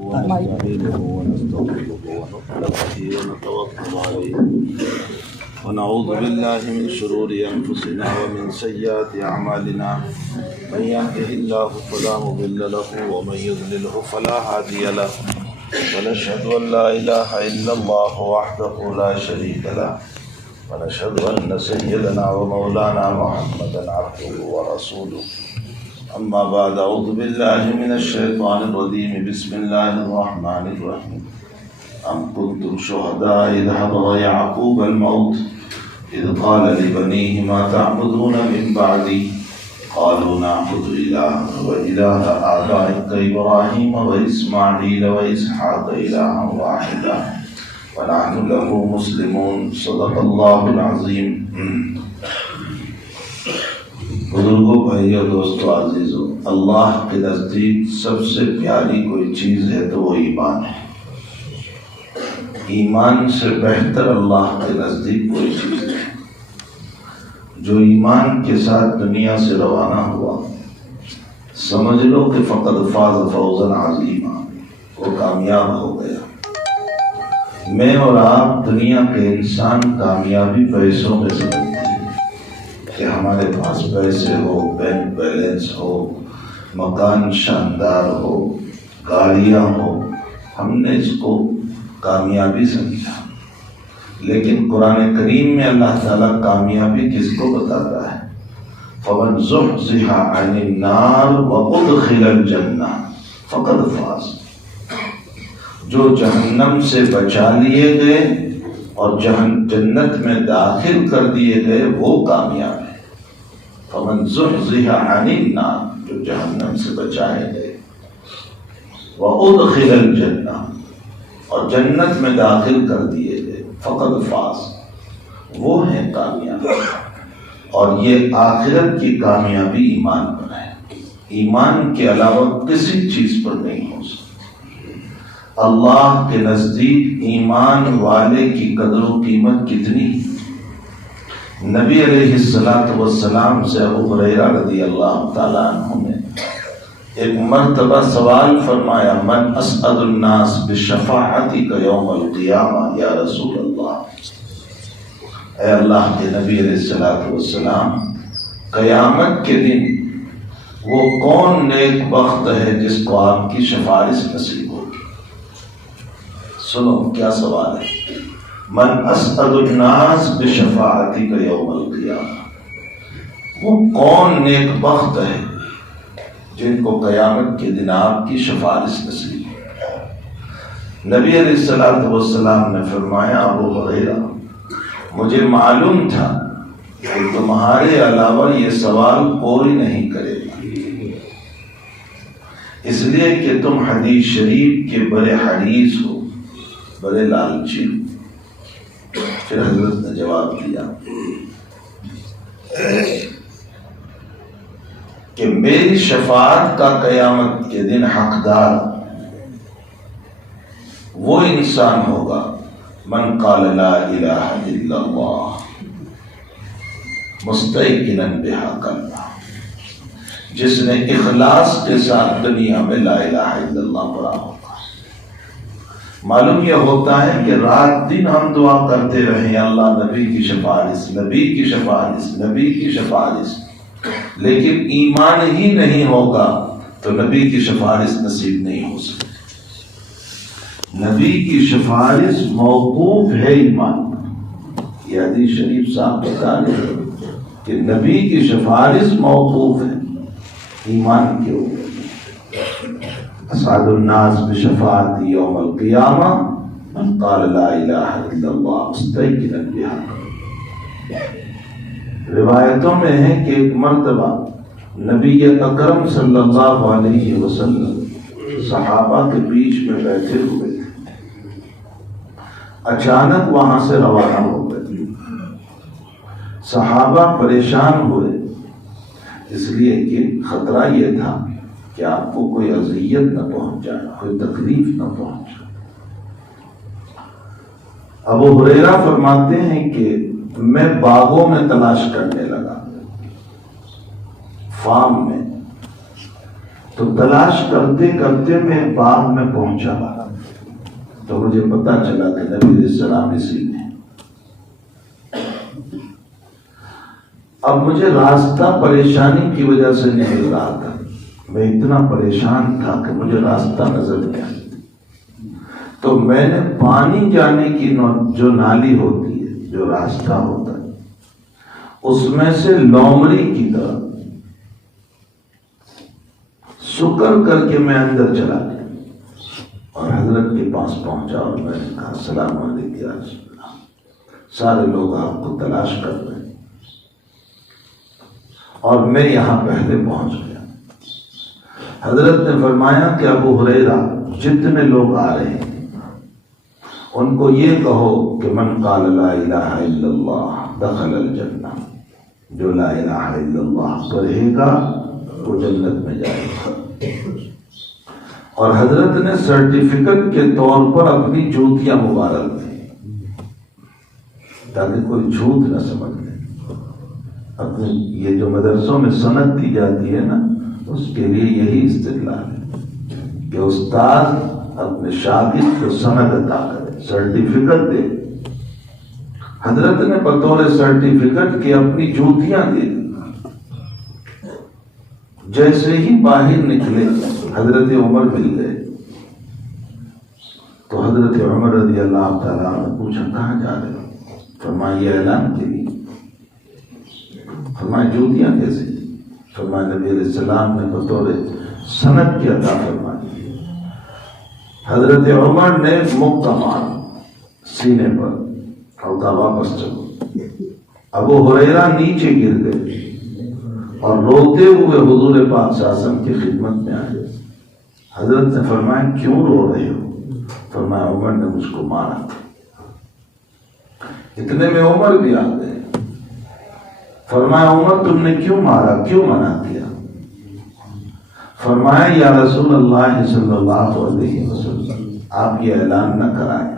ونستعينه ونستغفره ونؤمن به ونتوكل عليه ونعوذ بالله من شرور أنفسنا ومن سيئات أعمالنا من يهده الله فلا مضل له ومن يضلله فلا هادي له ونشهد أن لا إله إلا الله وحده لا شريك له ونشهد أن سيدنا ومولانا محمدا عبده ورسوله أما بعد أعوذ بالله من الشيطان الرجيم بسم الله الرحمن الرحيم أم كنتم شهداء إذ حضر يعقوب الموت إذ قال لبنيه ما تعبدون من بعدي قالوا نعبد إلهك وإله آبائك إبراهيم وإسماعيل وإسحاق إلها واحدا ونحن له مسلمون صدق الله العظيم. بزرگوں، بھائیوں، دوستوں، عزیزوں، اللہ کے نزدیک سب سے پیاری کوئی چیز ہے تو وہ ایمان ہے. ایمان سے بہتر اللہ کے نزدیک کوئی چیز ہے. جو ایمان کے ساتھ دنیا سے روانہ ہوا سمجھ لو کہ فقد فاز فوزا عظیما، وہ کامیاب ہو گیا. میں اور آپ دنیا کے انسان کامیابی پیسوں میں سمجھتے ہیں کہ ہمارے پاس پیسے ہو، بینک بیلنس ہو، مکان شاندار ہو، گاڑیاں ہو، ہم نے اس کو کامیابی سمجھا. لیکن قرآن کریم میں اللہ تعالیٰ کامیابی کس کو بتاتا ہے؟ فَمَنْ زُحْزِحَ عَنِ النَّارِ وَأُدْخِلَ الْجَنَّةَ فَقَدْ فَازَ. جو جہنم سے بچا لیے گئے اور جنت میں داخل کر دیے گئے وہ کامیاب ہے. فَمَنْ زُحْزِحَ عَنِ النَّارِ، جو جہنم سے بچائے گئے، وَأُدْخِلَ الْجَنَّةَ، اور جنت میں داخل کر دیے گئے، فَقَدْ فَازَ، وہ ہیں کامیاب. اور یہ آخرت کی کامیابی ایمان پر ہے. ایمان کے علاوہ کسی چیز پر نہیں ہو سکتی. اللہ کے نزدیک ایمان والے کی قدر و قیمت کتنی؟ نبی علیہ السلام سے ابو ہریرہ رضی اللہ تعالیٰ عنہ نے ایک مرتبہ سوال فرمایا، من اسعد الناس بشفاعتک یوم القیامہ یا رسول اللہ. اے اللہ کے نبی علیہ السلام، قیامت کے دن وہ کون نیک بخت ہے جس کو آپ کی سفارش نصیب ہوگی؟ سنو کیا سوال ہے. من اسعد الناس بشفاعتک یوم القیامہ، وہ کون نیک بخت ہے جن کو قیامت کے دن آپ کی سفارش نصیب ہے؟ نبی علیہ السلام نے فرمایا، ابو ہریرہ، مجھے معلوم تھا کہ تمہارے علاوہ یہ سوال کوئی نہیں کرے گا، اس لیے کہ تم حدیث شریف کے بڑے حریص ہو، بڑے لالچی ہو. پھر حضرت نے جواب دیا کہ میری شفاعت کا قیامت کے دن حقدار وہ انسان ہوگا من قال لا الہ الا اللہ مستیقنا بہا قلبہ، جس نے اخلاص کے ساتھ دنیا میں لا الہ الا اللہ پڑھا ہوگا. معلوم یہ ہوتا ہے کہ رات دن ہم دعا کرتے رہیں، اللہ نبی کی سفارش، نبی کی سفارش، نبی کی سفارش، لیکن ایمان ہی نہیں ہوگا تو نبی کی سفارش نصیب نہیں ہو سکتی. نبی کی سفارش موقوف ہے ایمان پر. یہ حدیث شریف صاحب بتا رہے ہیں کہ نبی کی سفارش موقوف ہے ایمان کے اوپر. اسعد الناس بشفاعتی یوم القیامہ من قال لا الہ الا اللہ مستیقنا بہا. روایتوں میں ہے کہ ایک مرتبہ نبی اکرم صلی اللہ علیہ وسلم صحابہ کے بیچ میں بیٹھے ہوئے تھے. اچانک وہاں سے روانہ ہو گئے. صحابہ پریشان ہوئے، اس لیے کہ خطرہ یہ تھا کہ آپ کو کوئی اذیت نہ پہنچائے، کوئی تکلیف نہ پہنچائے. ابو ہریرہ فرماتے ہیں کہ میں باغوں میں تلاش کرنے لگا، فارم میں، تو تلاش کرتے کرتے میں باغ میں پہنچا تو مجھے پتا چلا کہ نبی علیہ السلام اسی میں. اب مجھے راستہ پریشانی کی وجہ سے نہیں مل رہا تھا. میں اتنا پریشان تھا کہ مجھے راستہ نظر نہیں آیا. تو میں نے پانی جانے کی جو نالی ہوتی ہے، جو راستہ ہوتا ہے، اس میں سے لومڑی کی طرح سکر کر کے میں اندر چلا گیا اور حضرت کے پاس پہنچا اور میں نے کہا السلام علیکم یا رسول اللہ، سارے لوگ آپ کو تلاش کر رہے ہیں اور میں یہاں پہلے پہنچ گیا. حضرت نے فرمایا کہ ابو ہریرہ جتنے لوگ آ رہے ہیں ان کو یہ کہو کہ من قال لا الہ الا اللہ دخل الجنہ، جو لا الہ الا اللہ پڑھے گا وہ جنت میں جائے گا. اور حضرت نے سرٹیفکیٹ کے طور پر اپنی جوتیاں مبارک دی تاکہ کوئی جھوٹ نہ سمجھ لے. اپنی یہ جو مدرسوں میں سند دی جاتی ہے نا، اس کے لیے یہی استدلال ہے کہ استاد اپنے شاگرد کو سند عطا کرے، سرٹیفکیٹ دے. حضرت نے بطور سرٹیفکیٹ کے اپنی جوتیاں دے دی. جیسے ہی باہر نکلے حضرت عمر مل گئے تو حضرت عمر رضی اللہ تعالیٰ نے پوچھا کہاں جا رہے ہو؟ فرمایا یہ اعلان کے لیے. فرمایا جوتیاں کیسے؟ فرمایا نبی علیہ السلام نے بطور سند کی عطا فرمائی. حضرت عمر نے مکہ مار سینے پر اور کہا واپس چلو. ابو ہریرہ نیچے گر گئے اور روتے ہوئے حضور پاک صلی اللہ علیہ وسلم کی خدمت میں آئے. حضرت نے فرمایا کیوں رو رہے ہو؟ فرمایا عمر نے مجھ کو مارا. اتنے میں عمر بھی آ گئے. فرمایا عمر تم نے کیوں مارا، کیوں منع کیا؟ فرمایا یا رسول اللہ صلی اللہ علیہ وسلم آپ یہ اعلان نہ کرائیں.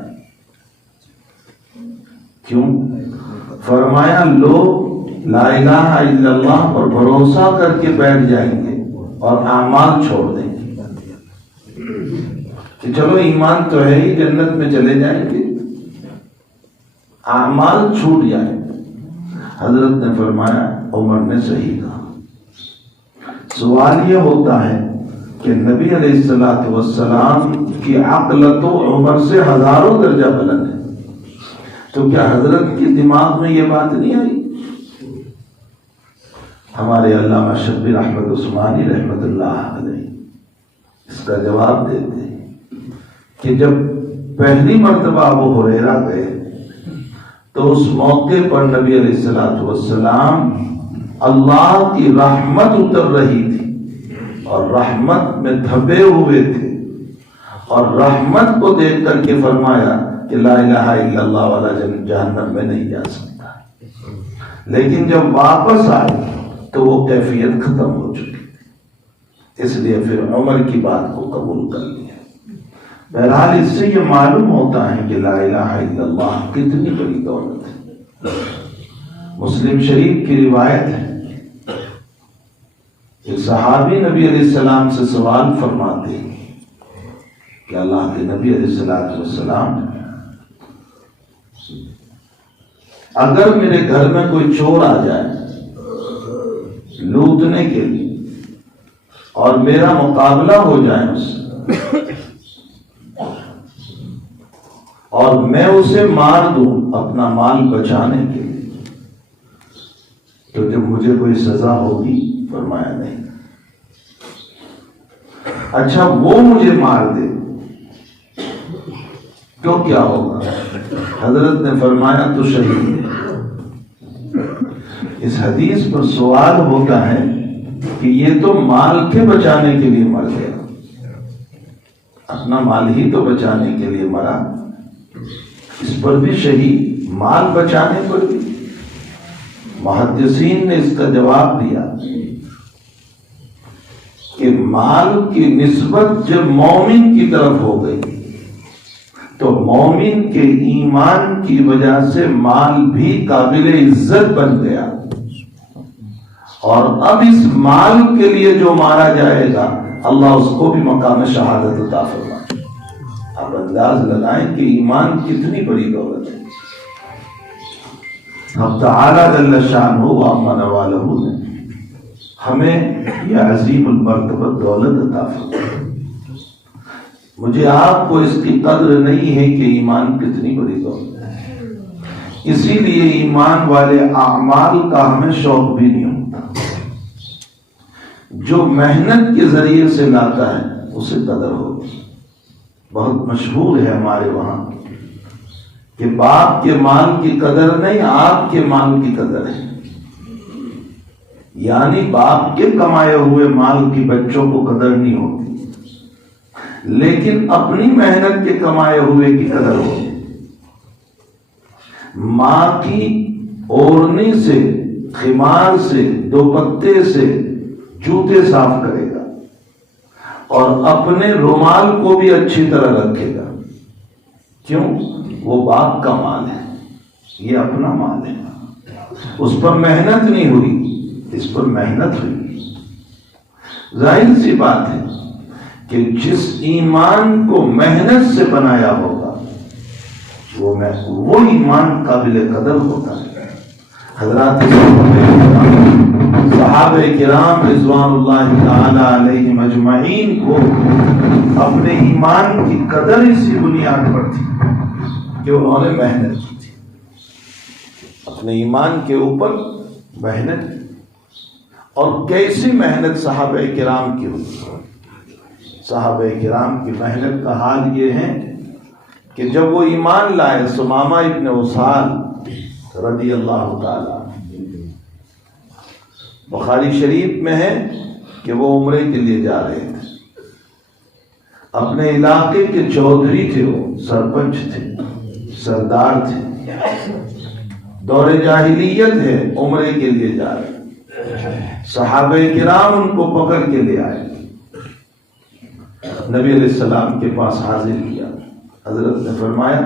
کیوں؟ فرمایا لوگ لا الہ الا اللہ پر بھروسہ کر کے بیٹھ جائیں گے اور اعمال چھوڑ دیں گے کہ چلو ایمان تو ہے ہی، جنت میں چلے جائیں گے، اعمال چھوٹ جائیں. حضرت نے فرمایا عمر نے صحیح کہا. سوال یہ ہوتا ہے کہ نبی علیہ السلام کی عقل تو عمر سے ہزاروں درجہ بلند ہے، تو کیا حضرت کی دماغ میں یہ بات نہیں آئی؟ ہمارے علامہ شبیر احمد عثمانی رحمت اللہ علیہ اس کا جواب دیتے ہیں کہ جب پہلی مرتبہ ابو ہریرہ گئے تو اس موقع پر نبی علیہ السلام اللہ کی رحمت اتر رہی تھی اور رحمت میں دھبے ہوئے تھے، اور رحمت کو دیکھ کر کے فرمایا کہ لا الہ الا اللہ والا جہنم میں نہیں جا سکتا. لیکن جب واپس آئے تو وہ کیفیت ختم ہو چکی تھی، اس لیے پھر عمر کی بات کو قبول کر لیا. بہرحال اس سے یہ معلوم ہوتا ہے کہ لا الہ الا اللہ کتنی بڑی دولت ہے. مسلم شریف کی روایت ہے، ایک صحابی نبی علیہ السلام سے سوال فرماتے ہیں کہ اللہ کے نبی علیہ السلام اگر میرے گھر میں کوئی چور آ جائے لوٹنے کے لیے اور میرا مقابلہ ہو جائے اس سے اور میں اسے مار دوں اپنا مال بچانے کے لیے، تو جب مجھے کوئی سزا ہوگی؟ فرمایا نہیں. اچھا وہ مجھے مار دے تو کیا ہوگا؟ حضرت نے فرمایا تو شہید ہے. اس حدیث پر سوال ہوتا ہے کہ یہ تو مال کے بچانے کے لیے مر گیا، اپنا مال ہی تو بچانے کے لیے مرا، اس پر بھی شہید، مال بچانے پر بھی. محدثین نے اس کا جواب دیا کہ مال کی نسبت جب مومن کی طرف ہو گئی تو مومن کے ایمان کی وجہ سے مال بھی قابل عزت بن گیا، اور اب اس مال کے لیے جو مارا جائے گا اللہ اس کو بھی مقام شہادت عطا فرمائے۔ آپ انداز لگائیں کہ ایمان کتنی بڑی دولت ہے۔ اب تعالیٰ جل شانہ و عما نوالہ نے ہمیں یہ عظیم المرتبہ دولت عطا فرمائی۔ مجھے آپ کو اس کی قدر نہیں ہے کہ ایمان کتنی بڑی دولت ہے، اسی لیے ایمان والے اعمال کا ہمیں شوق بھی نہیں ہوتا۔ جو محنت کے ذریعے سے لاتا ہے اسے قدر ہوتی۔ بہت مشہور ہے ہمارے وہاں کہ باپ کے مال کی قدر نہیں، آپ کے مال کی قدر ہے۔ یعنی باپ کے کمائے ہوئے مال کی بچوں کو قدر نہیں ہوتی، لیکن اپنی محنت کے کمائے ہوئے کی قدر ہوتی۔ ماں کی اوڑھنی سے، خمار سے، دوپٹے سے جوتے صاف کرے گا اور اپنے رومال کو بھی اچھی طرح رکھے گا۔ کیوں؟ وہ باپ کا مال ہے، یہ اپنا مال ہے، اس پر محنت نہیں ہوئی، اس پر محنت ہوئی۔ ظاہر سی بات ہے کہ جس ایمان کو محنت سے بنایا ہوگا وہ ایمان قابل قدر ہوتا ہے۔ حضرات صحابہ کرام رضوان اللہ تعالی علیہم اجمعین کو اپنے ایمان کی قدر اسی بنیاد پر تھی کہ انہوں نے محنت کی تھی، اپنے ایمان کے اوپر محنت کی۔ اور کیسی محنت صحابہ کرام کی ہوئی؟ صحابہ کرام کی محنت کا حال یہ ہے کہ جب وہ ایمان لائے، ثمامہ ابن اسال رضی اللہ تعالی، بخاری شریف میں ہے کہ وہ عمرے کے لیے جا رہے تھے، اپنے علاقے کے چودھری تھے، وہ سرپنچ تھے، سردار تھے، دور جاہلیت ہے، عمرے کے لیے جا رہے، صحابہ کرام ان کو پکڑ کے لے آئے، نبی علیہ السلام کے پاس حاضر کیا۔ حضرت نے فرمایا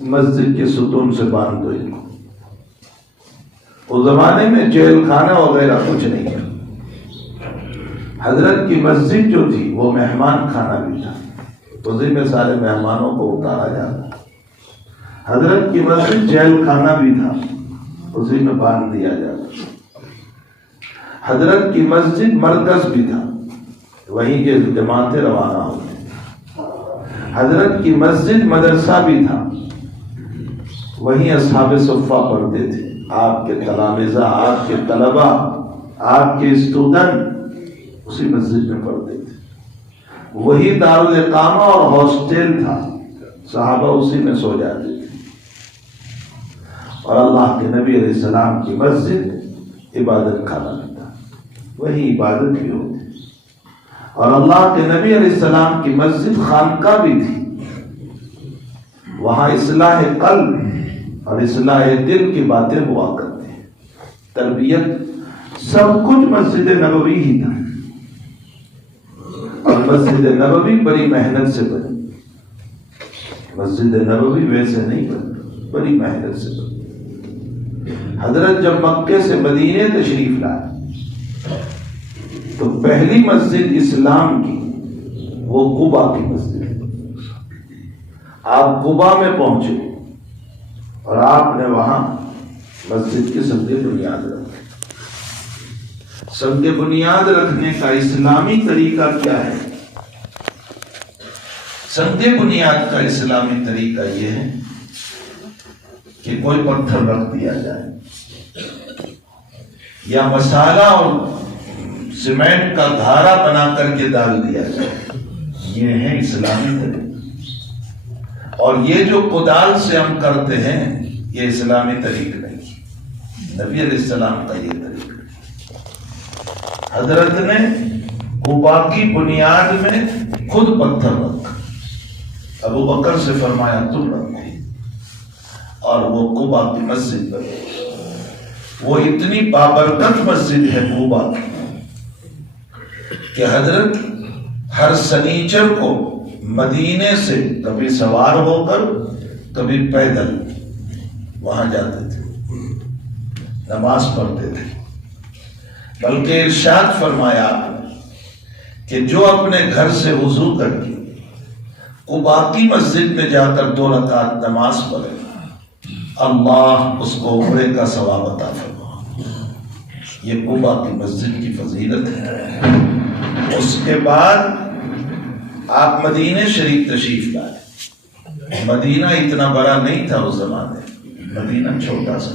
مسجد کے ستون سے باندھ دو ان کو۔ اس زمانے میں جیل خانہ وغیرہ کچھ نہیں تھا، حضرت کی مسجد جو تھی وہ مہمان خانہ بھی تھا، اسی میں سارے مہمانوں کو اتارا جاتا۔ حضرت کی مسجد جیل خانہ بھی تھا، اسی میں باندھ دیا جاتا۔ حضرت کی مسجد مرکز بھی تھا، وہیں کے جماعتیں روانہ ہوتی۔ حضرت کی مسجد مدرسہ بھی تھا، وہیں اصحاب صفہ پڑھتے تھے، آپ کے تلامذہ، آپ کے طلبہ، آپ کے اسٹوڈنٹ اسی مسجد میں پڑھتے تھے۔ وہی دارالاقامہ اور ہاسٹل تھا، صحابہ اسی میں سو جاتے تھے۔ اور اللہ کے نبی علیہ السلام کی مسجد عبادت خانہ بھی تھا، وہی عبادت بھی ہوتی۔ اور اللہ کے نبی علیہ السلام کی مسجد خانقاہ بھی تھی، وہاں اصلاح قلب اور اصلاح دل کی باتیں ہوا کرتی ہیں، تربیت، سب کچھ مسجد نبوی ہی تھا۔ اور مسجد نبوی بڑی محنت سے بنی، مسجد نبوی ویسے نہیں بنی، بڑی محنت سے بنی۔ حضرت جب مکے سے مدینے تشریف لائے تو پہلی مسجد اسلام کی وہ قباء کی مسجد ہے۔ آپ قباء میں پہنچے اور آپ نے وہاں مسجد کی سنگ بنیاد رکھی۔ سنگ بنیاد رکھنے کا اسلامی طریقہ کیا ہے؟ سنگ بنیاد کا اسلامی طریقہ یہ ہے کہ کوئی پتھر رکھ دیا جائے یا مسالہ اور سیمنٹ کا دھارا بنا کر کے ڈال دیا جائے، یہ ہے اسلامی طریقہ۔ اور یہ جو کدال سے ہم کرتے ہیں یہ اسلامی طریقہ نہیں، نبی علیہ السلام کا یہ طریقہ۔ حضرت نے قباء کی بنیاد میں خود پتھر رکھا، ابو بکر سے فرمایا تم رکھو، اور وہ قباء کی مسجد بنی۔ وہ اتنی بابرکت مسجد ہے قباء کہ حضرت ہر سنیچر کو مدینے سے کبھی سوار ہو کر کبھی پیدل وہاں جاتے تھے، نماز پڑھتے تھے۔ بلکہ ارشاد فرمایا کہ جو اپنے گھر سے وضو کر کے قباء کی مسجد میں جا کر 2 رکعت نماز پڑھے اللہ اس کو عمرے کا ثواب عطا فرمائے. یہ قباء کی مسجد کی فضیلت ہے. اس کے بعد آپ مدینہ شریف تشریف لائے. مدینہ اتنا بڑا نہیں تھا اس زمانے میں، مدینہ چھوٹا سا.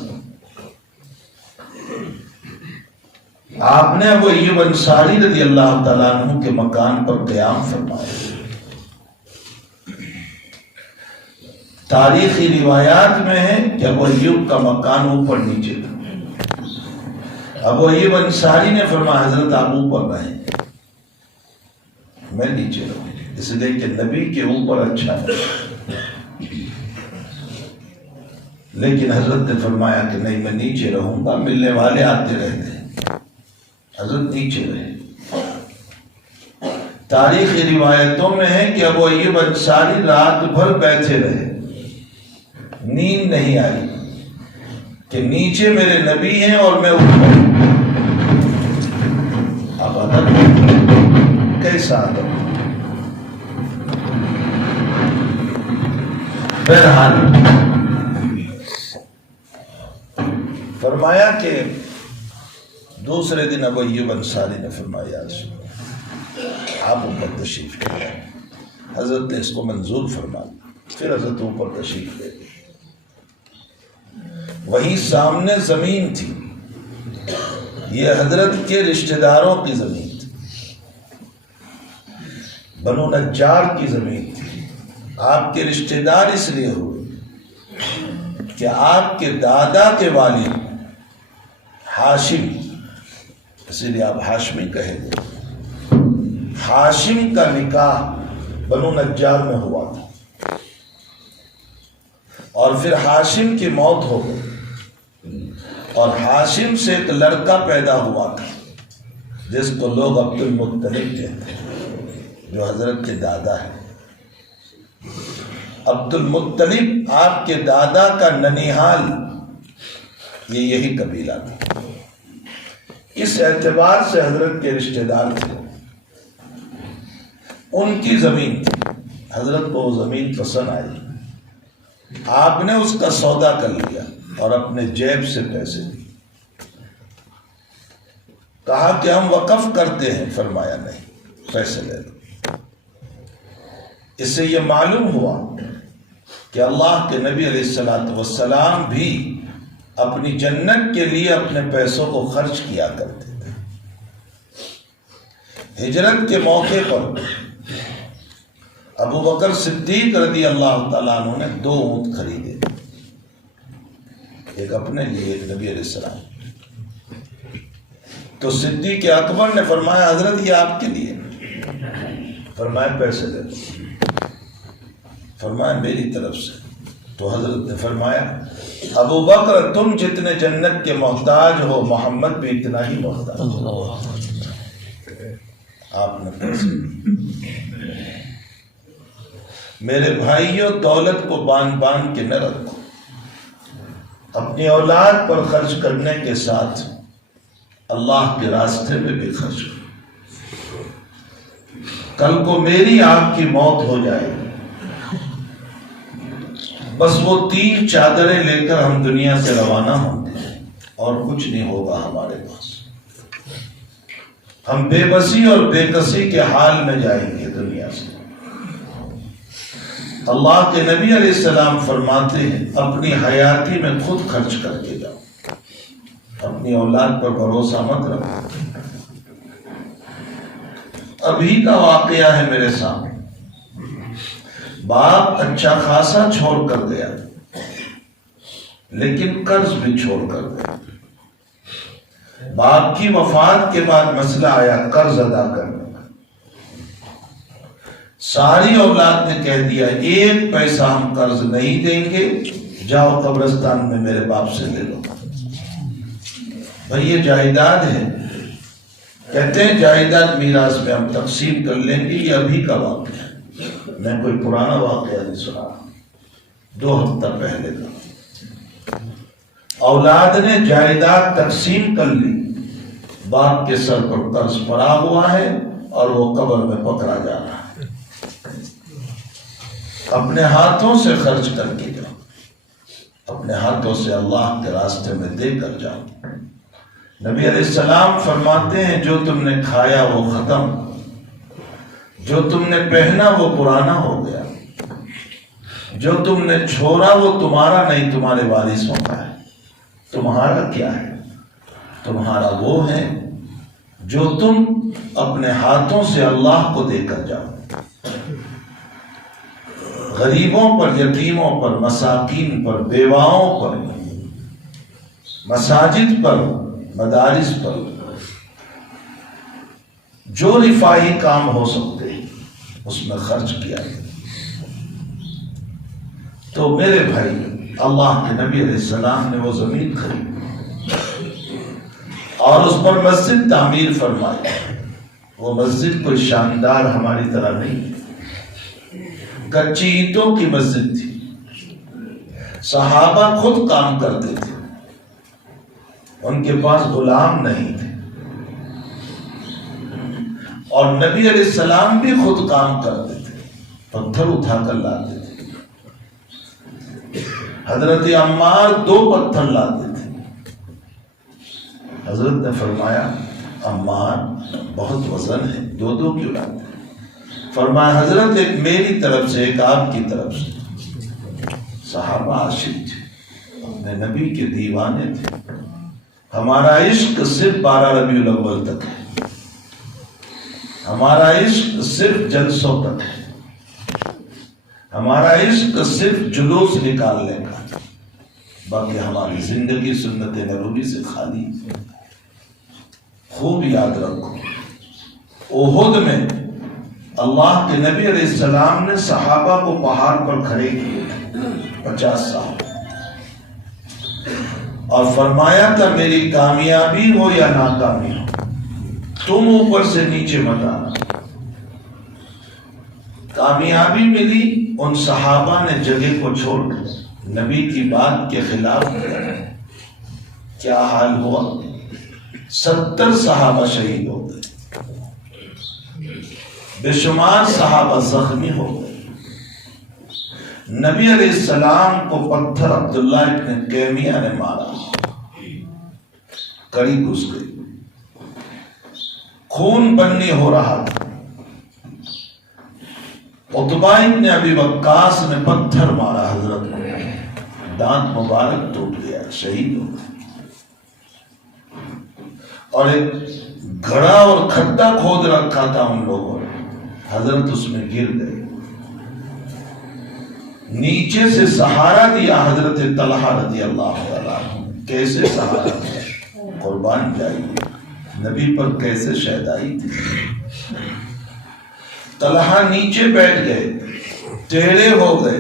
آپ نے ابو ایوب انصاری رضی اللہ تعالیٰ عنہ کے مکان پر قیام فرمایا. تاریخی روایات میں ہے کہ ابو ایوب کا مکان اوپر نیچے تھا. ابو ایوب انصاری نے فرمایا حضرت آپ اوپر رہیں، میں نیچے رہوں، اس لیے کہ نبی کے اوپر اچھا ہے. لیکن حضرت نے فرمایا کہ نہیں، میں نیچے رہوں گا، ملنے والے آتے رہتے ہیں. حضرت نیچے رہے. تاریخی روایتوں میں ہے کہ ابو ایوب انصاری رات بھر بیٹھے رہے، نیند نہیں آئی کہ نیچے میرے نبی ہیں اور میں اوپر. اب ادب کیسا ادب. بہرحال فرمایا کہ دوسرے دن ابو ایوب انصاری نے فرمایا آپ اوپر تشریف لے گئے. حضرت نے اس کو منظور فرمایا. پھر حضرت اوپر تشریف لے گئے. وہیں سامنے زمین تھی، یہ حضرت کے رشتہ داروں کی زمین تھی، بنو نجار کی زمین تھی. آپ کے رشتہ دار اس لیے ہوئے کہ آپ کے دادا کے والد ہاشم، اسی لیے آپ ہاشمی کہے گے، ہاشم کا نکاح بنو نجار میں ہوا تھا اور پھر ہاشم کی موت ہو گئی اور ہاشم سے ایک لڑکا پیدا ہوا تھا جس کو لوگ عبد المطلب کہتے ہیں، جو حضرت کے دادا ہے. عبد المطلب آپ کے دادا کا ننیحال یہ یہی قبیلہ تھا. اس اعتبار سے حضرت کے رشتہ دار تھے. ان کی زمین تھی. حضرت کو وہ زمین پسند آئی. آپ نے اس کا سودا کر لیا اور اپنے جیب سے پیسے دیے. کہا کہ ہم وقف کرتے ہیں. فرمایا نہیں، پیسے لے لو. اس سے یہ معلوم ہوا کہ اللہ کے نبی علیہ الصلوۃ والسلام بھی اپنی جنت کے لیے اپنے پیسوں کو خرچ کیا کرتے تھے. ہجرت کے موقع پر ابو بکر صدیق رضی اللہ تعالیٰ عنہ نے 2 اونٹ خریدے، ایک اپنے لیے، ایک نبی علیہ السلام. تو صدیق اکبر نے فرمایا حضرت یہ آپ کے لیے. فرمایا پیسے دے دو. فرمایا میری طرف سے. تو حضرت نے فرمایا ابو بکر تم جتنے جنت کے محتاج ہو محمد بھی اتنا ہی محتاج ہو. آپ نے پیسے. میرے بھائیوں، دولت کو باندھ کے نہ رکھو. اپنی اولاد پر خرچ کرنے کے ساتھ اللہ کے راستے میں بھی خرچ کرو. کل کو میری آپ کی موت ہو جائے گی، بس وہ 3 چادریں لے کر ہم دنیا سے روانہ ہوں گے اور کچھ نہیں ہوگا ہمارے پاس. ہم بے بسی اور بے کسی کے حال میں جائیں گے دنیا سے. اللہ کے نبی علیہ السلام فرماتے ہیں اپنی حیاتی میں خود خرچ کر کے جاؤ، اپنی اولاد پر بھروسہ مت رکھو. ابھی کا واقعہ ہے میرے سامنے. باپ اچھا خاصا چھوڑ کر گیا لیکن قرض بھی چھوڑ کر گیا. باپ کی وفات کے بعد مسئلہ آیا قرض ادا کرنے کا. ساری اولاد نے کہہ دیا 1 پیسہ ہم قرض نہیں دیں گے، جاؤ قبرستان میں میرے باپ سے لے لو. بھئی یہ جائیداد ہے. کہتے ہیں جائیداد میراث میں ہم تقسیم کر لیں گے. یہ ابھی کا واقعہ ہے، میں کوئی پرانا واقعہ نہیں سنا، 2 ہفتہ پہلے کا. اولاد نے جائیداد تقسیم کر لی. باپ کے سر پر قرض پڑا ہوا ہے اور وہ قبر میں پکڑا جانا. اپنے ہاتھوں سے خرچ کر کے جاؤ، اپنے ہاتھوں سے اللہ کے راستے میں دے کر جاؤ. نبی علیہ السلام فرماتے ہیں جو تم نے کھایا وہ ختم، جو تم نے پہنا وہ پرانا ہو گیا، جو تم نے چھوڑا وہ تمہارا نہیں تمہارے وارثوں کا ہے. تمہارا کیا ہے؟ تمہارا وہ ہے جو تم اپنے ہاتھوں سے اللہ کو دے کر جاؤ. غریبوں پر، یتیموں پر، مساکین پر، بیواؤں پر، مساجد پر، مدارس پر، جو رفاہی کام ہو سکتے ہیں اس میں خرچ کیا ہے. تو میرے بھائی، اللہ کے نبی علیہ السلام نے وہ زمین خریدی اور اس پر مسجد تعمیر فرمائی. وہ مسجد کوئی شاندار ہماری طرح نہیں ہے، کچی اینٹوں کی مسجد تھی. صحابہ خود کام کرتے تھے، ان کے پاس غلام نہیں تھے، اور نبی علیہ السلام بھی خود کام کرتے تھے، پتھر اٹھا کر لاتے تھے. حضرت عمار 2 پتھر لاتے تھے. حضرت نے فرمایا عمار بہت وزن ہے، 2 کیوں لاتے؟ فرمایا حضرت ایک میری طرف سے ایک آپ کی طرف سے. صحابہ عاشق تھے، اپنے نبی کے دیوانے تھے. ہمارا عشق صرف 12 ربیع الاول تک ہے، ہمارا عشق صرف جلسوں تک ہے، ہمارا عشق صرف جلوس نکالنے کا، باقی ہماری زندگی سنت نبوی سے خالی. خوب یاد رکھو، احد میں اللہ کے نبی علیہ السلام نے صحابہ کو پہاڑ پر کھڑے کیے 50 سال، اور فرمایا تھا میری کامیابی ہو یا ناکامی ہو تم اوپر سے نیچے مت آنا. کامیابی ملی، ان صحابہ نے جگہ کو چھوڑ کر نبی کی بات کے خلاف کیا. کیا حال ہوا؟ 70 صحابہ شہید ہو گئے، بے شمار صحابہ زخمی ہو گئے. نبی علیہ السلام کو پتھر عبداللہ ابن کیمیہ نے مارا، کڑی گھس گئی، خون بننی ہو رہا تھا. عتبہ ابن ابی وقاص نے پتھر مارا حضرت کو، دانت مبارک ٹوٹ گیا، شہید ہو گیا. اور ایک گھڑا اور کھڈا کھود رکھا تھا ان لوگوں نے، حضرت اس میں گر گئے. نیچے سے سہارا دیا حضرت طلحہ رضی اللہ تعالیٰ عنہ. کیسے سہارا دیا؟ قربان جائیے، نبی پر کیسے شہدائی تھی. طلحہ نیچے بیٹھ گئے، ٹیڑھے ہو گئے،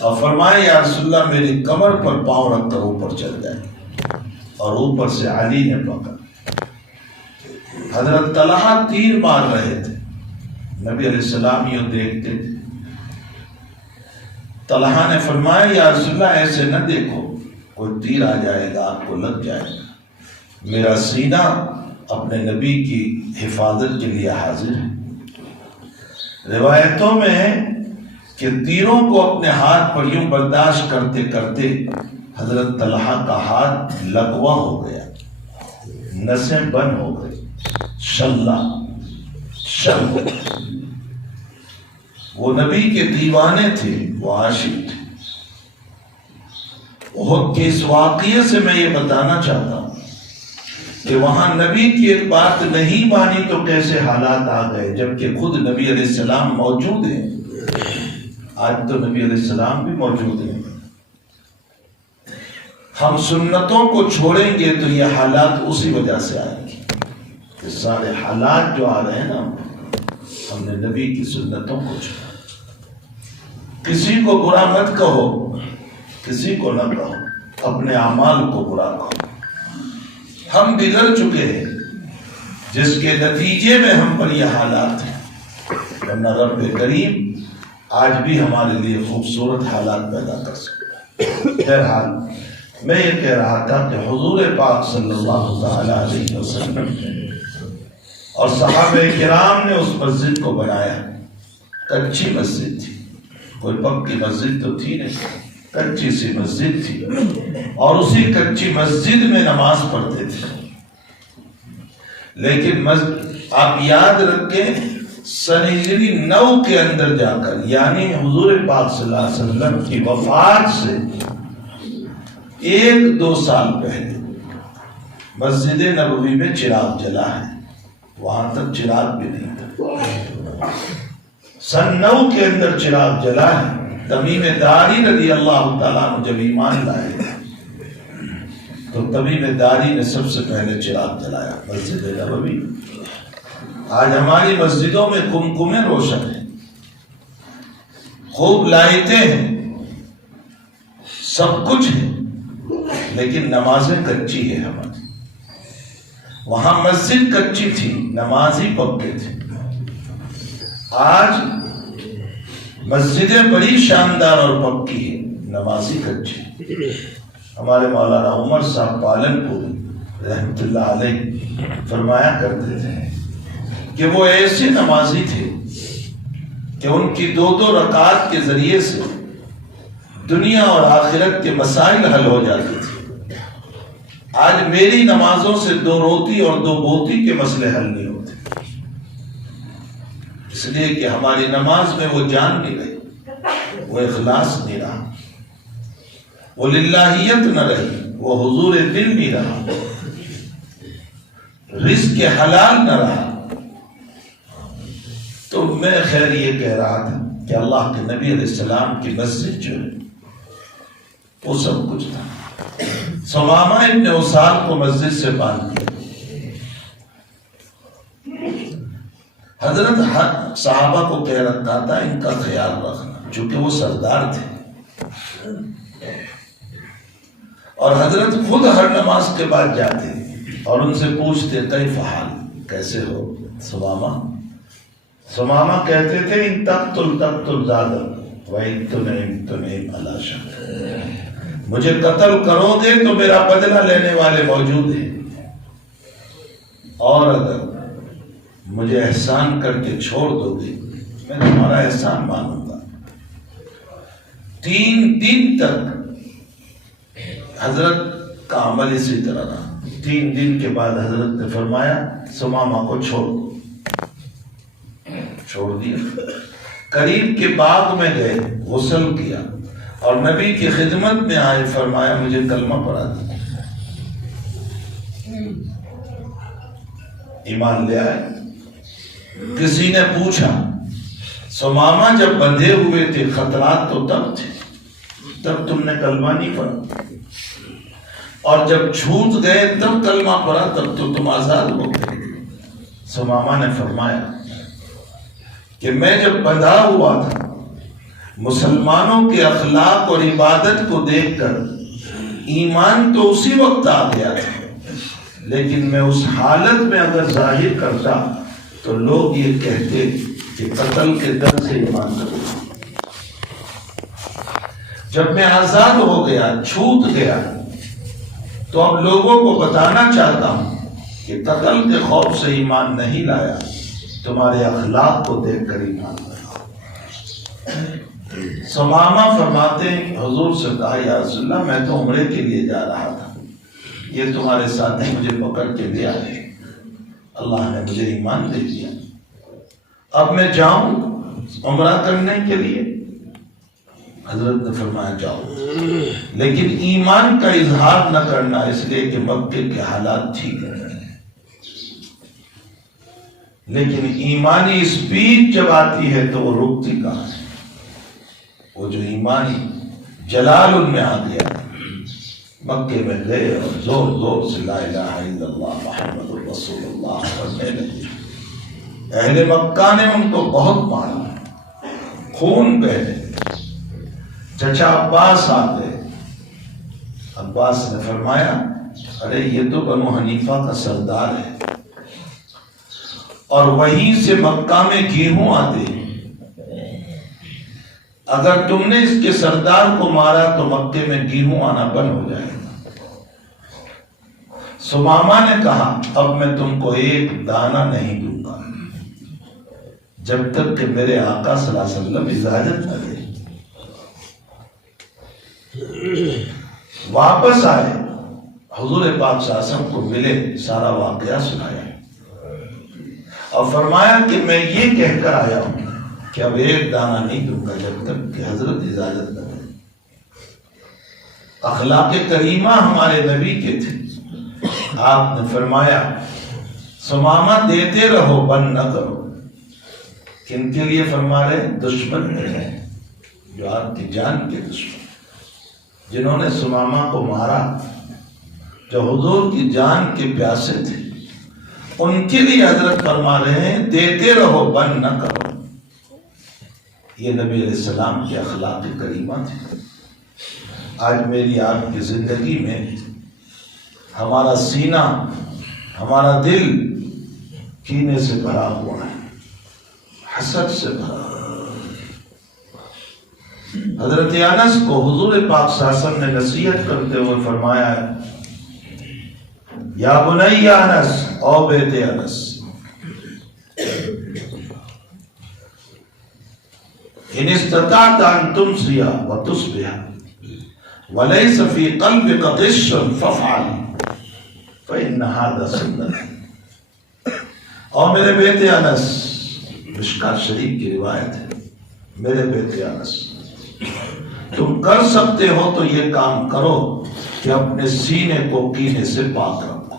اور فرمایا یا رسول اللہ میری کمر پر پاؤں رکھ کر اوپر چل گئے، اور اوپر سے علی نے پکڑا. حضرت طلحہ تیر مار رہے تھے، نبی علیہ السلام یوں دیکھتے تھے. طلحہ نے فرمایا یا رسول اللہ ایسے نہ دیکھو، کوئی تیر آ جائے گا آپ کو لگ جائے گا. میرا سینہ اپنے نبی کی حفاظت کے لیے حاضر ہے. روایتوں میں ہے کہ تیروں کو اپنے ہاتھ پر یوں برداشت کرتے کرتے حضرت طلحہ کا ہاتھ لکوا ہو گیا، نسیں بند ہو گئی، شل. وہ نبی کے دیوانے تھے، وہ عاشق تھے. احد کے اس واقعے سے میں یہ بتانا چاہتا ہوں کہ وہاں نبی کی ایک بات نہیں مانی تو کیسے حالات آ گئے، جبکہ خود نبی علیہ السلام موجود ہیں. آج تو نبی علیہ السلام بھی موجود ہیں. ہم سنتوں کو چھوڑیں گے تو یہ حالات اسی وجہ سے آئیں گے. یہ سارے حالات جو آ رہے ہیں نا، ہم نے نبی کی سنتوں کو چھوڑا. کسی کو برا مت کہو، کسی کو نہ کہو، اپنے اعمال کو برا کہو. ہم بگڑ چکے ہیں جس کے نتیجے میں ہم پر یہ حالات ہیں، ورنہ رب کریم آج بھی ہمارے لیے خوبصورت حالات پیدا کر سکتا ہے. بہرحال میں یہ کہہ رہا تھا کہ حضور پاک صلی اللہ تعالی علیہ وسلم اور صحابہ کرام نے اس مسجد کو بنایا. کچی مسجد تھی، کوئی پکی مسجد تو تھی نہیں، کچی سی مسجد تھی، اور اسی کچی مسجد میں نماز پڑھتے تھے. لیکن آپ یاد رکھیں سن ہجری 9 کے اندر جا کر، یعنی حضور پاک صلی اللہ علیہ وسلم کی وفات سے 1-2 سال پہلے مسجد نبوی میں چراغ جلا ہے. وہاں تک چراغ بھی نہیں تھا. سن 9 کے اندر چراغ جلا ہے. تمیم داری رضی اللہ تعالیٰ عنہ جب ایمان لائے تو تمیم داری نے سب سے پہلے چراغ جلایا مسجد نبوی. آج ہماری مسجدوں میں کمکمیں روشن ہیں، خوب لائٹیں ہیں، سب کچھ ہے، لیکن نمازیں کچی ہے ہماری. وہاں مسجد کچی تھی، نمازی پکے تھے. آج مسجدیں بڑی شاندار اور پکی ہیں، نمازی کچی. ہمارے مولانا عمر صاحب پالن پوری رحمت اللہ علیہ فرمایا کرتے تھے کہ وہ ایسے نمازی تھے کہ ان کی 2 رکعات کے ذریعے سے دنیا اور آخرت کے مسائل حل ہو جاتے تھے. آج میری نمازوں سے 2 روتی اور 2 بوتی کے مسئلے حل نہیں ہوتے، اس لیے کہ ہماری نماز میں وہ جان نہیں رہی، وہ اخلاص نہیں رہا، وہ للہیت نہ رہی، وہ حضور دل نہیں رہا، رزق حلال نہ رہا. تو میں خیر یہ کہہ رہا تھا کہ اللہ کے نبی علیہ السلام کی مسجد جو ہے وہ سب کچھ تھا. ثمامہ ابن اسال کو مسجد سے باندھ دیا. حضرت صحابہ کو کہہ رکھا تھا ان کا خیال رکھنا، چونکہ وہ سردار تھے، اور حضرت خود ہر نماز کے بعد جاتے اور ان سے پوچھتے کیف حال، کیسے ہو ثمامہ. ثمامہ کہتے تھے ان تقتل زادہ وَإِن تُنْعِمْ عَلَىٰ شَرٍ، مجھے قتل کرو گے تو میرا بدلہ لینے والے موجود ہیں، اور اگر مجھے احسان کر کے چھوڑ دو گے میں تمہارا احسان مانوں گا. 3 دن تک حضرت کا عمل اسی طرح رہا. 3 دن کے بعد حضرت نے فرمایا ثمامہ کو چھوڑ دو. چھوڑ دیا. قریب کے باغ میں گئے، غسل کیا اور نبی کی خدمت میں آئے. فرمایا مجھے کلمہ پڑھا دیا. ایمان لے آئے. کسی نے پوچھا ثمامہ جب بندھے ہوئے تھے خطرات تو تب تھے، تب تم نے کلمہ نہیں پڑھا، اور جب چھوٹ گئے تب کلمہ پڑھا، تب تو تم آزاد ہو گئے. ثمامہ نے فرمایا کہ میں جب بندھا ہوا تھا مسلمانوں کے اخلاق اور عبادت کو دیکھ کر ایمان تو اسی وقت آ گیا تھا، لیکن میں اس حالت میں اگر ظاہر کرتا تو لوگ یہ کہتے کہ قتل کے ڈر سے ایمان کرو. جب میں آزاد ہو گیا، چھوٹ گیا، تو اب لوگوں کو بتانا چاہتا ہوں کہ قتل کے خوف سے ایمان نہیں لایا، تمہارے اخلاق کو دیکھ کر ایمان لایا. ثمامہ فرماتے ہیں حضور سے کہا یا رسول اللہ میں تو عمرے کے لیے جا رہا تھا، یہ تمہارے ساتھی مجھے پکڑ کے لے آئے، اللہ نے مجھے ایمان دے دیا، اب میں جاؤں عمرہ کرنے کے لیے. حضرت نے فرمایا جاؤ، لیکن ایمان کا اظہار نہ کرنا، اس لیے کہ مکے کے حالات ٹھیک ہیں. لیکن ایمانی اسپیڈ جب آتی ہے تو وہ رکتی کہاں ہے. وہ جو ایمانی جلال ان میں آ گیا، مکے میں گئے اور زور زور سے لا الہ الا اللہ محمد الرسول اللہ پڑھنے لگے. اہل مکہ نے ان کو بہت مارا، خون بہے. چچا عباس آ گئے. عباس نے فرمایا ارے یہ تو بنو حنیفہ کا سردار ہے، اور وہیں سے مکہ میں گیہوں آتے ہیں، اگر تم نے اس کے سردار کو مارا تو مکے میں گیہوں آنا بند ہو جائے گا. سمامہ نے کہا اب میں تم کو ایک دانہ نہیں دوں گا جب تک کہ میرے آقا صلی اللہ علیہ وسلم اجازت نہ دے۔ واپس آئے، حضور پاک صلی اللہ علیہ وسلم کو ملے، سارا واقعہ سنایا اور فرمایا کہ میں یہ کہہ کر آیا ہوں کہ اب ایک دانہ نہیں دوں گا جب تک کہ حضرت اجازت نہ دے۔ اخلاق کریمہ ہمارے نبی کے تھے۔ آپ نے فرمایا سمامہ دیتے رہو، بند نہ کرو۔ کن کے لیے فرما رہے؟ دشمن ہیں جو آپ کی جان کے دشمن، جنہوں نے سمامہ کو مارا، جو حضور کی جان کے پیاسے تھے، ان کے لیے حضرت فرما رہے ہیں دیتے رہو، بند نہ کرو۔ یہ نبی علیہ السلام کے اخلاق کریمہ تھے۔ آج میری آپ کی زندگی میں ہمارا سینہ، ہمارا دل کینے سے بھرا ہوا ہے، حسد سے بھرا ہوا ہے۔ حضرت انس کو حضور پاک صلی اللہ علیہ وسلم نے نصیحت کرتے ہوئے فرمایا ہے، یا بنی انس، او بیٹے انس، ان استطعت ان تمسی وتصبح وليس في قلبك غش فافعل فإن هذا سنة۔ اور میرے بیٹے انس، مشکات شریف کی روایت ہے، میرے بیٹے انس، تم کر سکتے ہو تو یہ کام کرو کہ اپنے سینے کو کینے سے پاک رکھو،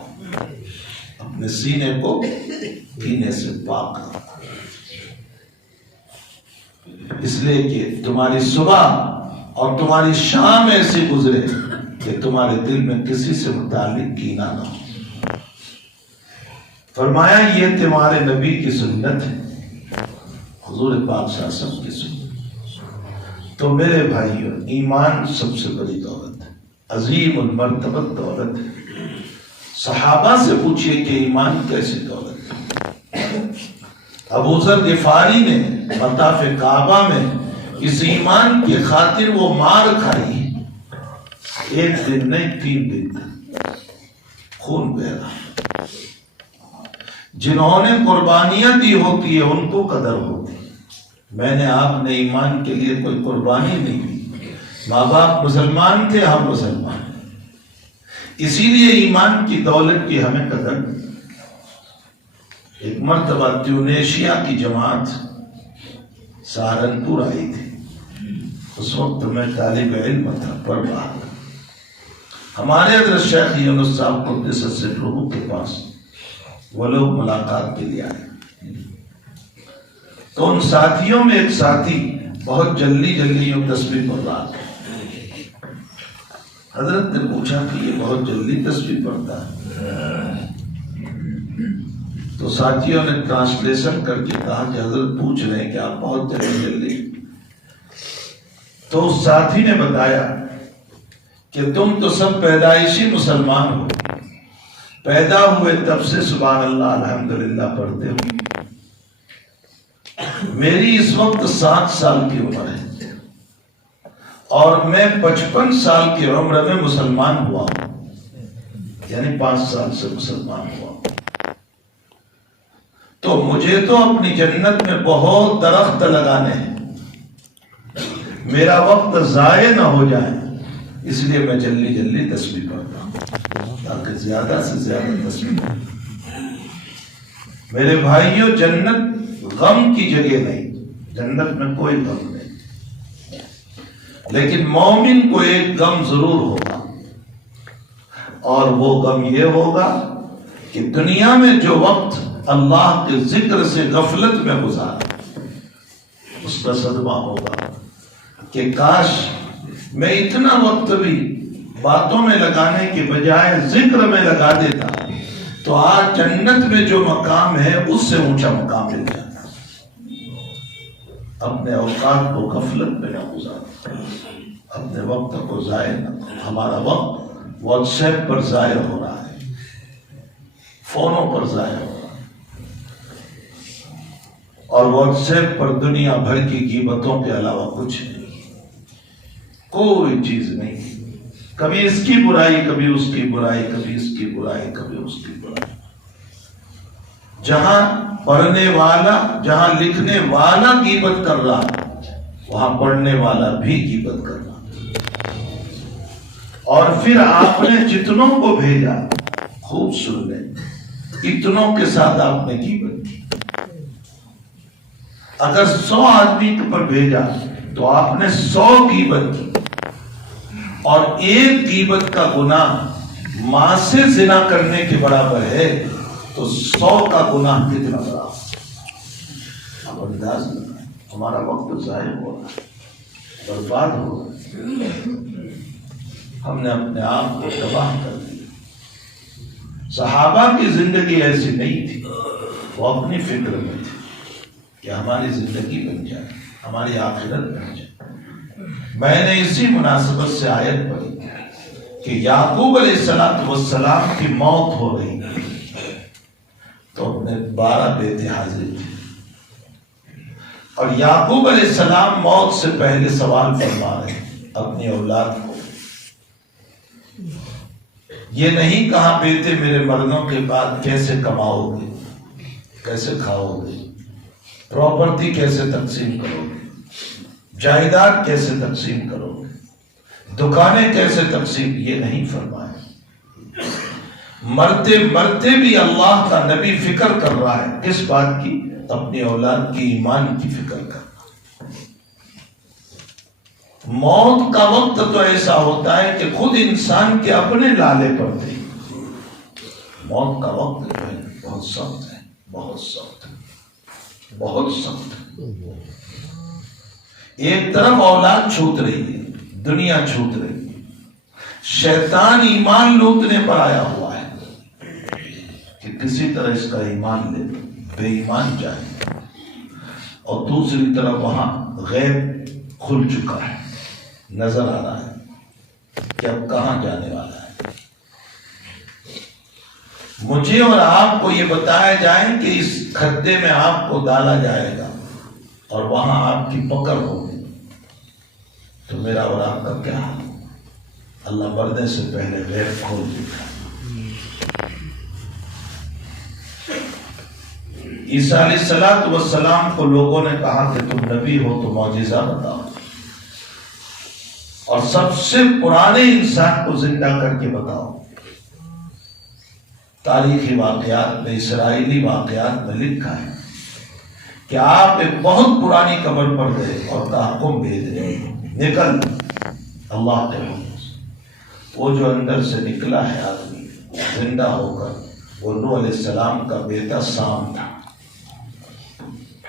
اپنے سینے کو کینے سے پاک رکھو، اس لیے کہ تمہاری صبح اور تمہاری شام ایسی گزرے کہ تمہارے دل میں کسی سے متعلق کینہ نہ ہو۔ فرمایا یہ تمہارے نبی کی سنت ہے، حضور پاک صلی اللہ علیہ وسلم کی سنت۔ تو میرے بھائیوں، ایمان سب سے بڑی دولت ہے، عظیم المرتبت دولت ہے۔ صحابہ سے پوچھئے کہ ایمان کیسی دولت ہے؟ ابو ذر غفاری نے مطاف کعبہ میں اس ایمان کی خاطر وہ مار کھائی، ایک دن نہیں 3 دن خون بہ رہا۔ جنہوں نے قربانیاں دی ہوتی ہے ان کو قدر ہوتی، میں نے آپ نے ایمان کے لیے کوئی قربانی نہیں دی۔ ماں باپ مسلمان تھے، ہم مسلمان، اسی لیے ایمان کی دولت کی ہمیں قدر۔ ایک مرتبہ ٹیونیشیا کی جماعت سہارنپور آئی تھی، اس وقت میں طالب علم تھا، پڑھ رہا تھا۔ ہمارے حضرت شیخ یونس صاحب قدس سرہ کے پاس وہ لوگ ملاقات کے لیے آئے، تو ان ساتھیوں میں ایک ساتھی بہت جلدی یوں تسبیح پڑھ رہا تھا۔ حضرت نے پوچھا کہ یہ بہت جلدی تسبیح پڑھتا ہے؟ تو ساتھیوں نے ٹرانسلیشن کر کے کہا کہ حضرت پوچھ رہے ہیں کہ آپ بہت جلدی۔ تو اس ساتھی نے بتایا کہ تم تو سب پیدائشی مسلمان ہو، پیدا ہوئے تب سے سبحان اللہ الحمدللہ پڑھتے ہو۔ میری اس وقت 7 سال کی عمر ہے اور میں 55 سال کی عمر میں مسلمان ہوا ہوں، یعنی 5 سال سے مسلمان ہوا ہوں۔ تو مجھے تو اپنی جنت میں بہت درخت لگانے ہیں، میرا وقت ضائع نہ ہو جائے، اس لیے میں جلدی تسبیح پڑھتا ہوں تاکہ زیادہ سے زیادہ تسبیح پڑھوں۔ میرے بھائیوں، جنت غم کی جگہ نہیں، جنت میں کوئی غم نہیں، لیکن مومن کو ایک غم ضرور ہوگا، اور وہ غم یہ ہوگا کہ دنیا میں جو وقت اللہ کے ذکر سے غفلت میں گزارا، اس کا صدمہ ہوگا کہ کاش میں اتنا وقت بھی باتوں میں لگانے کے بجائے ذکر میں لگا دیتا تو آج جنت میں جو مقام ہے اس سے اونچا مقام مل جاتا۔ اپنے اوقات کو غفلت میں نہ گزارو، اپنے وقت کو ضائع نہ کرو۔ ہمارا وقت واٹس ایپ پر ضائع ہو رہا ہے، فونوں پر ضائع ہو رہا ہے، اور واٹس ایپ پر دنیا بھر کی غیبتوں کے علاوہ کچھ نہیں، کوئی چیز نہیں۔ کبھی اس کی برائی، کبھی اس کی برائی، کبھی اس کی برائی، کبھی اس کی برائی. جہاں پڑھنے والا، جہاں لکھنے والا غیبت کر رہا وہاں پڑھنے والا بھی غیبت کر رہا. اور پھر آپ نے جتنوں کو بھیجا، خوب سن لیں، اتنوں کے ساتھ آپ نے غیبت کی. اگر 100 آدمی پر بھیجا تو آپ نے 100 غیبت کی. اور ایک غیبت کا گناہ ماں سے زنا کرنے کے برابر ہے تو 100 کا گناہ کتنا بڑا. اب انداز لگائیں، ہمارا وقت ضائع ہو رہا ہے، برباد ہو رہا ہے، ہم نے اپنے آپ کو تباہ کر دیا. صحابہ کی زندگی ایسی نہیں تھی، وہ اپنی فکر میں تھی کہ ہماری زندگی بن جائے، ہماری آخرت بن جائے. میں نے اسی مناسبت سے آیت پڑھی کہ یعقوب علیہ السلام کی موت ہو رہی تو اپنے 12 بیٹے حاضر تھے، اور یعقوب علیہ السلام موت سے پہلے سوال فرما رہے اپنی اولاد کو. یہ نہیں کہا بیٹے میرے مرنے کے بعد کیسے کماؤ گے، کیسے کھاؤ گے، پراپرٹی کیسے تقسیم کرو گے، جائیداد کیسے تقسیم کرو گے، دکانیں کیسے تقسیم، یہ نہیں فرمایا. مرتے مرتے بھی اللہ کا نبی فکر کر رہا ہے. کس بات کی؟ اپنی اولاد کی ایمان کی فکر کرنا. موت کا وقت تو ایسا ہوتا ہے کہ خود انسان کے اپنے لالے پڑتے ہیں. موت کا وقت جو ہے بہت سخت ہے، بہت سخت ہے، بہت سخت ہے. ایک طرف اولاد چھوٹ رہی ہے، دنیا چھوٹ رہی ہے، شیطان ایمان لوٹنے پر آیا ہوا ہے کہ کسی طرح اس کا ایمان لے، بے ایمان جائے. اور دوسری طرف وہاں غیب کھل چکا ہے، نظر آ رہا ہے کہ اب کہاں جانے والا ہے. مجھے اور آپ کو یہ بتایا جائے کہ اس کھڈے میں آپ کو ڈالا جائے گا اور وہاں آپ کی پکڑ ہوگی، تو میرا اور آپ کا کیا حال؟ اللہ مرنے سے پہلے غیب کھول چکا. عیسیٰ علیہ السلام کو لوگوں نے کہا کہ تم نبی ہو تو معجزہ بتاؤ، اور سب سے پرانے انسان کو زندہ کر کے بتاؤ. تاریخی واقعات میں، اسرائیلی واقعات میں لکھا ہے کہ آپ ایک بہت پرانی قبر پر گئے اور تحکم بھیج رہے ہیں نکل اللہ کے حکم سے. وہ جو اندر سے نکلا ہے آدمی زندہ ہو کر، وہ نوح علیہ السلام کا بیٹا سام تھا.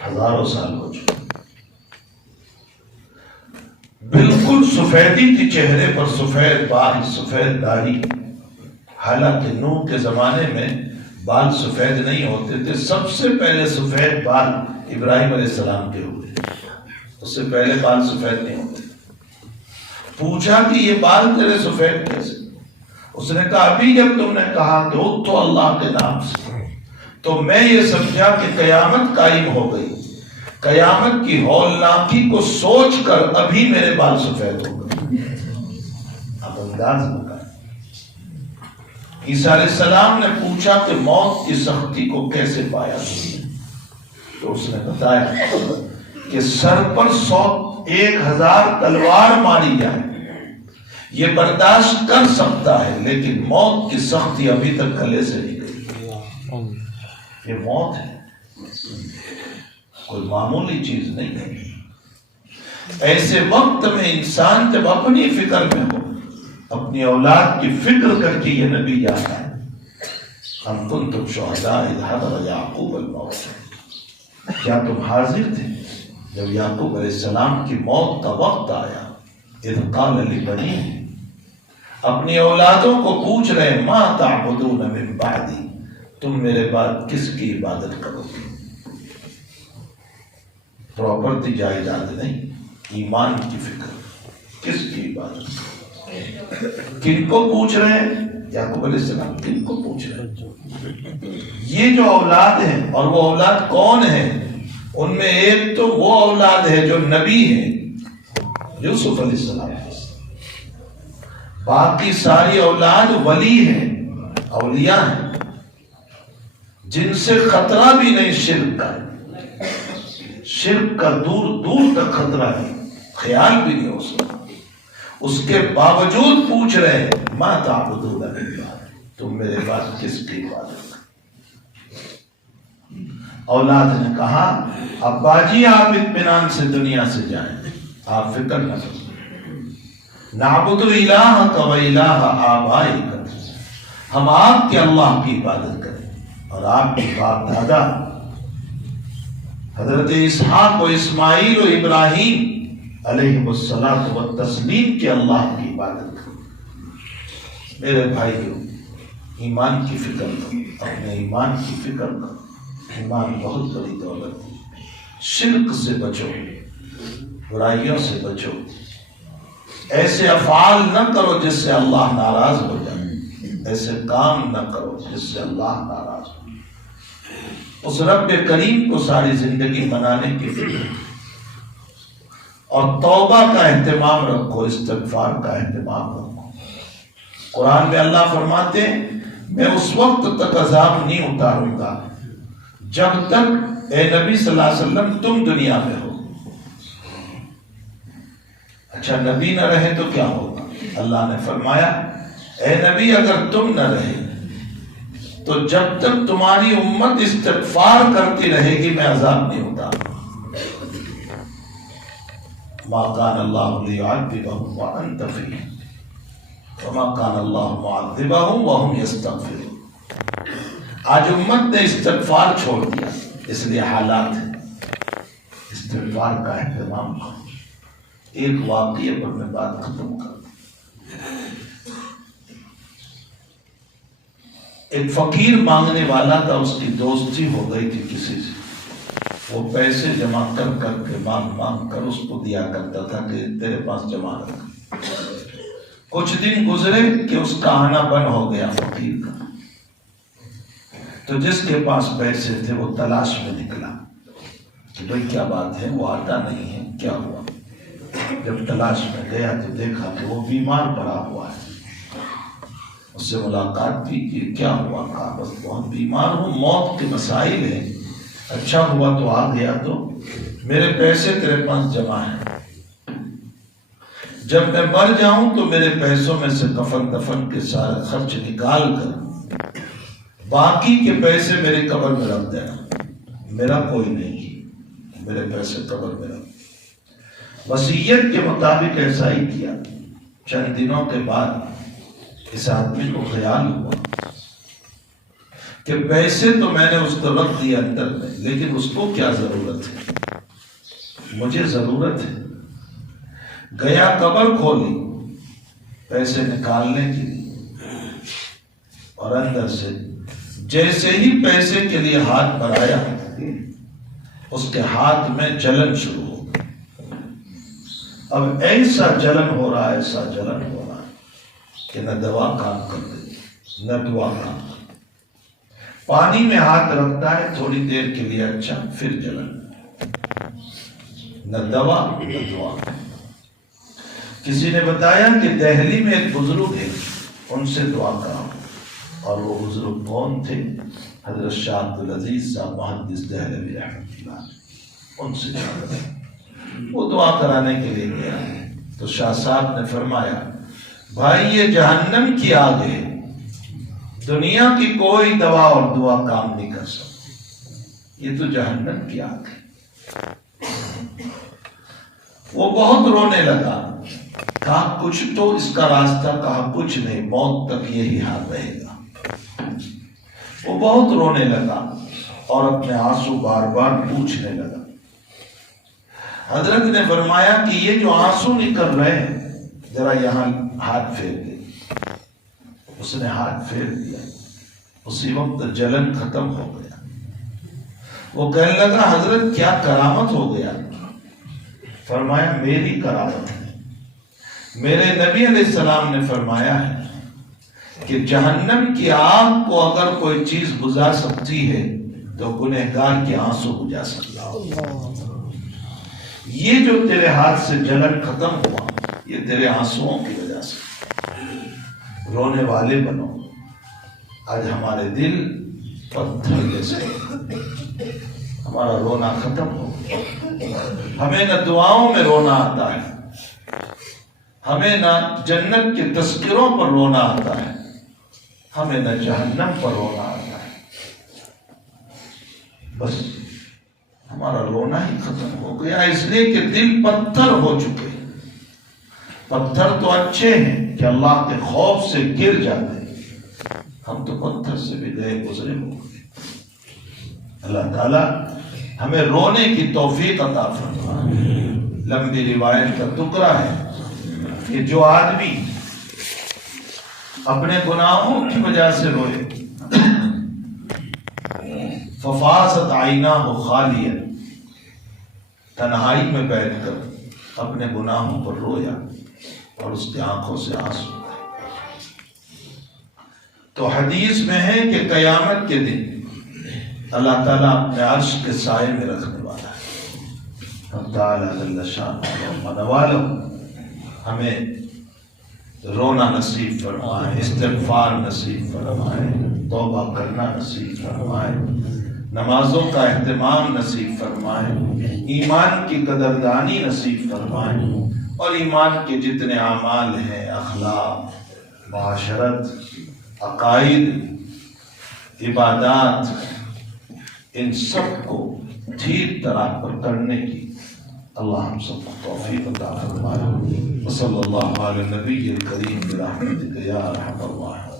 ہزاروں سال ہو چکے، بالکل سفیدی تھی چہرے پر، سفید بال، سفید داڑھی. حالانکہ نوح کے زمانے میں بال سفید نہیں ہوتے تھے. سب سے پہلے سفید بال ابراہیم علیہ السلام کے ہوئے، اس سے پہلے بال سفید نہیں ہوتے. پوچھا کہ یہ بال تیرے سفید کیسے؟ اس نے کہا ابھی جب تم نے کہا کہ اٹھ تو اللہ کے نام سے، تو میں یہ سمجھا کہ قیامت قائم ہو گئی. قیامت کی ہولناکی کو سوچ کر ابھی میرے بال سفید ہو گئے. اب انداز لگا. عیسیٰ علیہ السلام نے پوچھا کہ موت کی سختی کو کیسے پایا، تو اس نے بتایا کہ سر پر 1000 تلوار ماری جائے یہ برداشت کر سکتا ہے، لیکن موت کی سختی ابھی تک گلے سے نہیں گئی. یہ موت ہے، کوئی معمولی چیز نہیں ہے. ایسے وقت میں انسان جب اپنی فکر میں ہو، اپنی اولاد کی فکر کر کے یہ نبی جاتا ہے. ہم کنتم شہداء اذ حضر یعقوب الموت، کیا تم حاضر تھے جب یعقوب علیہ السلام کی موت کا وقت آیا؟ اذ قال لبنیہ، اپنی اولادوں کو پوچھ رہے ما تعبدون من بعدی، تم میرے بعد کس کی عبادت کرو گے؟ پراپرٹی جائیداد نہیں، ایمان کی فکر. کس کی عبادت؟ کن کو پوچھ رہے ہیں؟ یعقوب علیہ السلام کن کو پوچھ رہے ہیں؟ یہ جو اولاد ہیں، اور وہ اولاد کون ہیں؟ ان میں ایک تو وہ اولاد ہے جو نبی ہے، یوسف علیہ السلام. باقی ساری اولاد ولی ہیں، اولیاء ہیں، جن سے خطرہ بھی نہیں شرک کا، شرک کا دور دور تک خطرہ نہیں، خیال بھی نہیں ہو سکتا، اس کے باوجود پوچھ رہے ہیں ما تعبدون من بعد، تم میرے بعد کس کی عبادت کرتے؟ اولاد نے کہا ابا جی آپ اطمینان سے دنیا سے جائیں، آپ فکر نہ کریں، نعبد الہک و الہ آبائک، ہم آپ کے اللہ کی عبادت کریں اور آپ کے باپ دادا حضرت اسحاق و اسماعیل و ابراہیم علیہ الصلاۃ والتسلیم کے اللہ کی عبادت کریں۔ میرے بھائیو، ایمان کی فکر کرو، اپنے ایمان کی فکر کرو، ایمان بہت بڑی دولت ہے، شرک سے بچو، برائیوں سے بچو، ایسے افعال نہ کرو جس سے اللہ ناراض ہو جائے، ایسے کام نہ کرو جس سے اللہ ناراض ہو۔ اس رب کریم کو ساری زندگی منانے کی فکر اور توبہ کا اہتمام رکھو، استغفار کا اہتمام رکھو۔ قرآن میں اللہ فرماتے ہیں میں اس وقت تک عذاب نہیں اتاروں گا جب تک اے نبی صلی اللہ علیہ وسلم تم دنیا میں ہو۔ اچھا نبی نہ رہے تو کیا ہوگا؟ اللہ نے فرمایا اے نبی اگر تم نہ رہے تو جب تک تمہاری امت استغفار کرتی رہے گی میں عذاب نہیں اتاروں۔ ما کان اللہ لیعذبہم وانت فیہم وما کان اللہ معذبہم وہم یستغفرون۔ آج امت نے استغفار چھوڑ دیا، اس لیے حالات ہیں، استغفار کا اہتمام کرو۔ ایک واقعے پر میں بات ختم کروں۔ ایک فقیر مانگنے والا تھا، اس کی دوستی ہو گئی تھی کسی سے، وہ پیسے جمع کر کر کے مانگ کر اس کو دیا کرتا تھا کہ تیرے پاس جمع رکھ۔ کچھ دن گزرے کہ اس کا آنا بند ہو گیا فقیر کا، تو جس کے پاس پیسے تھے وہ تلاش میں نکلا کہ بھئی کیا بات ہے، وہ آتا نہیں ہے، کیا ہوا؟ جب تلاش میں گیا تو دیکھا کہ وہ بیمار پڑا ہوا ہے، اس سے ملاقات کی کہ کیا ہوا؟ کہا بس بہت بیمار ہوں، موت کے مسائل ہیں، اچھا ہوا تو آ گیا، تو میرے پیسے تیرے پاس جمع ہیں، جب میں مر جاؤں تو میرے پیسوں میں سے کفن دفن کے سارے خرچ نکال کر باقی کے پیسے میرے قبر میں رکھ دینا، میرا کوئی نہیں، میرے پیسے قبر میں رکھ۔ وصیت کے مطابق ایسا ہی کیا۔ چند دنوں کے بعد اس آدمی کو خیال ہوا کہ پیسے تو میں نے اس کو رکھ دیے اندر میں، لیکن اس کو کیا ضرورت ہے، مجھے ضرورت ہے۔ گیا قبر کھولی پیسے نکالنے کے لیے، اور اندر سے جیسے ہی پیسے کے لیے ہاتھ بڑھایا اس کے ہاتھ میں جلن شروع ہو گئی۔ اب ایسا جلن ہو رہا ہے، ایسا جلن ہو رہا ہے کہ نہ دوا کام کر رہی نہ دعا کام کر رہی۔ پانی میں ہاتھ رکھتا ہے تھوڑی دیر کے لیے، اچھا پھر جلن، نہ دوا نہ دعا۔ کسی نے بتایا کہ دہلی میں ایک بزرگ ہے، ان سے دعا کراؤ، اور وہ بزرگ کون تھے؟ حضرت شاہ عبدالعزیز صاحب محدث دہلوی رحمۃ اللہ علیہ، ان سے دعا کراؤ۔ وہ دعا کرانے کے لیے گیا تو شاہ صاحب نے فرمایا بھائی یہ جہنم کی آگ ہے، دنیا کی کوئی دوا اور دعا کام نہیں کر سکتی، یہ تو جہنم کی آگ ہے۔ وہ بہت رونے لگا، کہا کچھ تو اس کا راستہ، کہا کچھ نہیں، موت تک یہی حال رہے گا۔ وہ بہت رونے لگا اور اپنے آنسو بار بار پوچھنے لگا۔ حضرت نے فرمایا کہ یہ جو آنسو نکل رہے ہیں ذرا یہاں ہاتھ پھیر دے۔ اس نے ہاتھ پھیر دیا، اسی وقت جلن ختم ہو گیا۔ وہ کہنے لگا حضرت کیا کرامت ہو گیا؟ فرمایا میری کرامت ہے، میرے نبی علیہ السلام نے فرمایا ہے کہ جہنم کی آگ کو اگر کوئی چیز بجھا سکتی ہے تو گنہگار کے آنسو بجھا سکتا ہے۔ یہ جو تیرے ہاتھ سے جلن ختم ہوا یہ تیرے آنسوؤں کی وجہ سے۔ رونے والے بنو. آج ہمارے دل پتھر جیسے، ہمارا رونا ختم ہو گیا. ہمیں نہ دعاؤں میں رونا آتا ہے، ہمیں نہ جنت کے تذکروں پر رونا آتا ہے، ہمیں نہ جہنم پر رونا آتا ہے. بس ہمارا رونا ہی ختم ہو گیا، اس لیے کہ دل پتھر ہو چکے. پتھر تو اچھے ہیں کہ اللہ کے خوف سے گر جاتے ہیں، ہم تو پتھر سے بھی گئے گزرے ہو گئے. اللہ تعالیٰ ہمیں رونے کی توفیق عطا فرمائے. لمبی روایت کا ٹکڑا ہے کہ جو آدمی اپنے گناہوں کی وجہ سے روئے، ففاضت عیناہ خالیہ، تنہائی میں بیٹھ کر اپنے گناہوں پر رویا اور اس کی آنکھوں سے آنسو، تو حدیث میں ہے کہ قیامت کے دن اللہ تعالیٰ اپنے عرش کے سائے میں رکھنے والا ہے. ہم تعالیٰ جل شانہ والو ہمیں رونا نصیب فرمائے، استغفار نصیب فرمائے، توبہ کرنا نصیب فرمائے، نمازوں کا اہتمام نصیب فرمائے، ایمان کی قدردانی نصیب فرمائے، اور ایمان کے جتنے اعمال ہیں، اخلاق، معاشرت، عقائد، عبادات، ان سب کو ٹھیک طرح پر کرنے کی اللہ ہم سب کو توفیق عطا فرمائے. وصلی اللہ علی النبی الکریم برحمتک یا ارحم الراحمین.